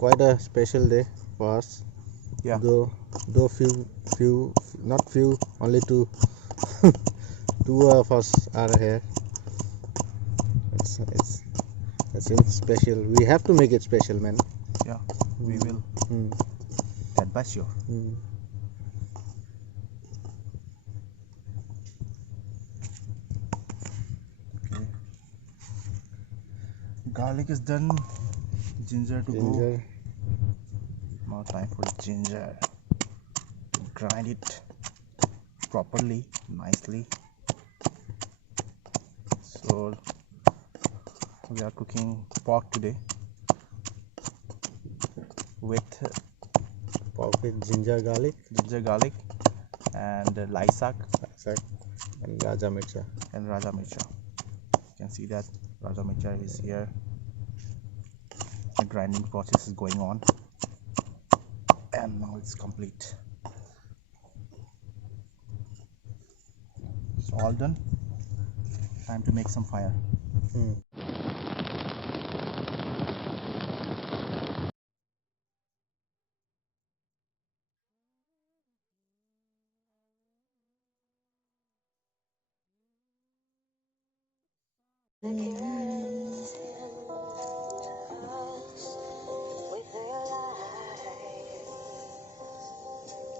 quite a special day for us. Yeah. Though few, not few, only two, two of us are here. It's special. We have to make it special, man. Yeah, we will. That by sure. Okay. Garlic is done. Ginger to go. Now time for ginger. Grind it properly, nicely. So we are cooking pork today with ginger garlic and lysak and raja mircha. You can see that raja mircha is here. The grinding process is going on and now it's complete. It's all done. Time to make some fire.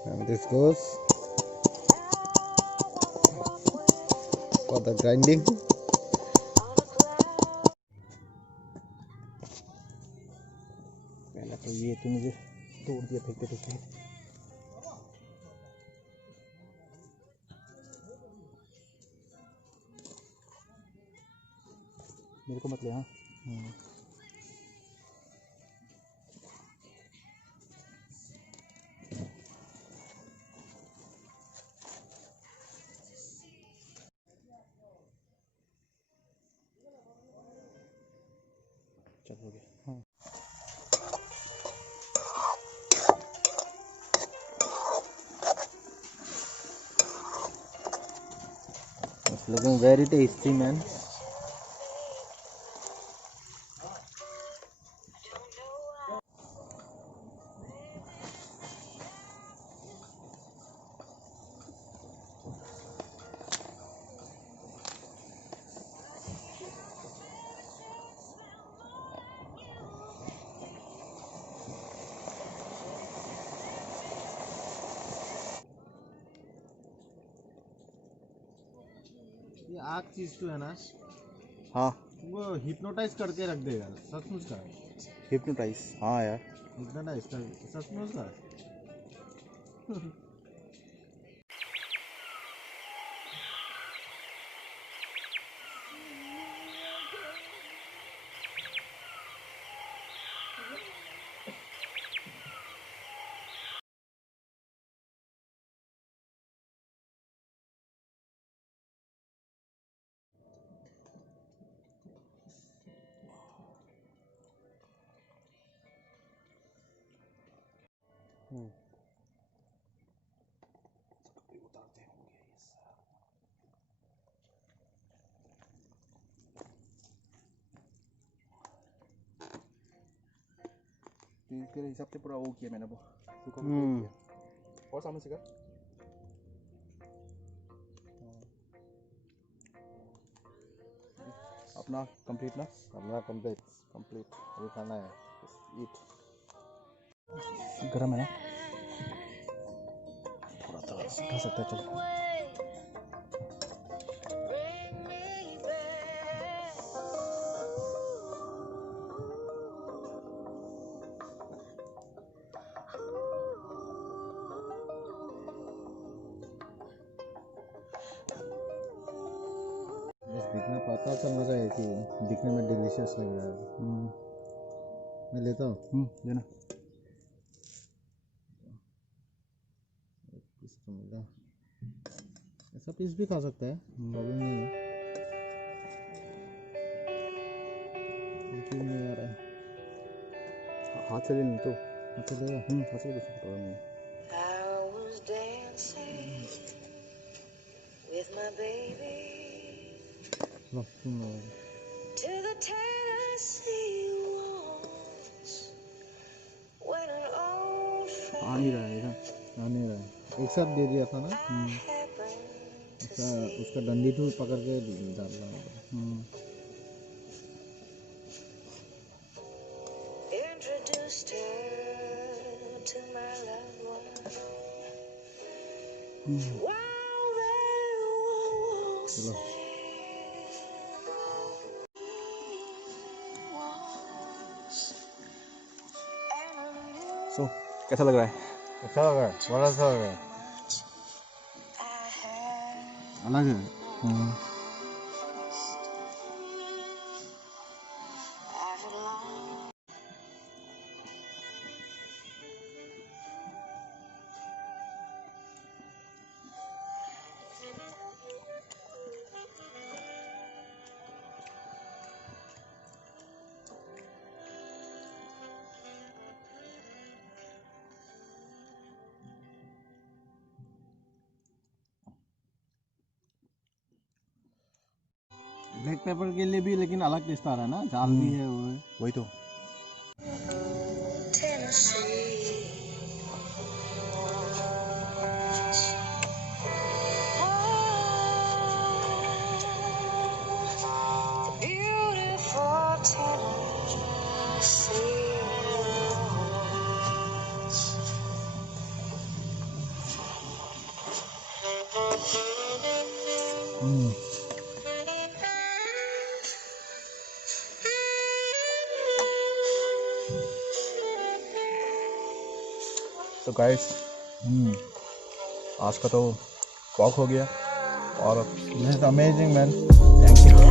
And this goes for the grinding. पहले तो ये तो मुझे तोड़ दिया फेंकते फेंकते. मेरे को मत ले. हाँ चल हो गया. हाँ It's looking very tasty, man. ये आग चीज तो है ना. हाँ वो हिप्नोटाइज करके रख देगा. सचमुच का हिप्नोटाइज. हाँ यार हिप्नोटाइज कर सचमुच का. तेरे हिसाब से पूरा वो किया मैंने वो सूखा किया. और सामने से कर. अपना कंप्लीट ना. अपना कंप्लीट अभी खाना है. ईट. गरम है ना. थोड़ा उठा सकता है. चल दिखना पता चल रहा है कि दिखने में डिलीशियस लग रहा है. मैं लेता हूँ. लेना. पीस तो मिला. ऐसा पीस भी खा सकता है. प्रॉब्लम नहीं है. क्यों नहीं आ रहा है. हाथ से ले नहीं तो. हाथ से लेगा. हाथ से ले कुछ प्रॉब्लम नहीं. No. नहीं रहा है इधर। आ नहीं रहा है, एक साथ दे दिया था ना। उसका डंडी तो पकड़ के डालना होगा। Introduced her to my loved one. While they were चलो So कैसा लग रहा है? अच्छा लगा, बड़ा अच्छा लगा, अलग है। ब्लैक पेपर के लिए भी लेकिन अलग टेस्ट आ रहा है ना, जाल भी है वो है। वही तो। तो गाइस आज का तो वॉक हो गया और this is amazing man. Thank you.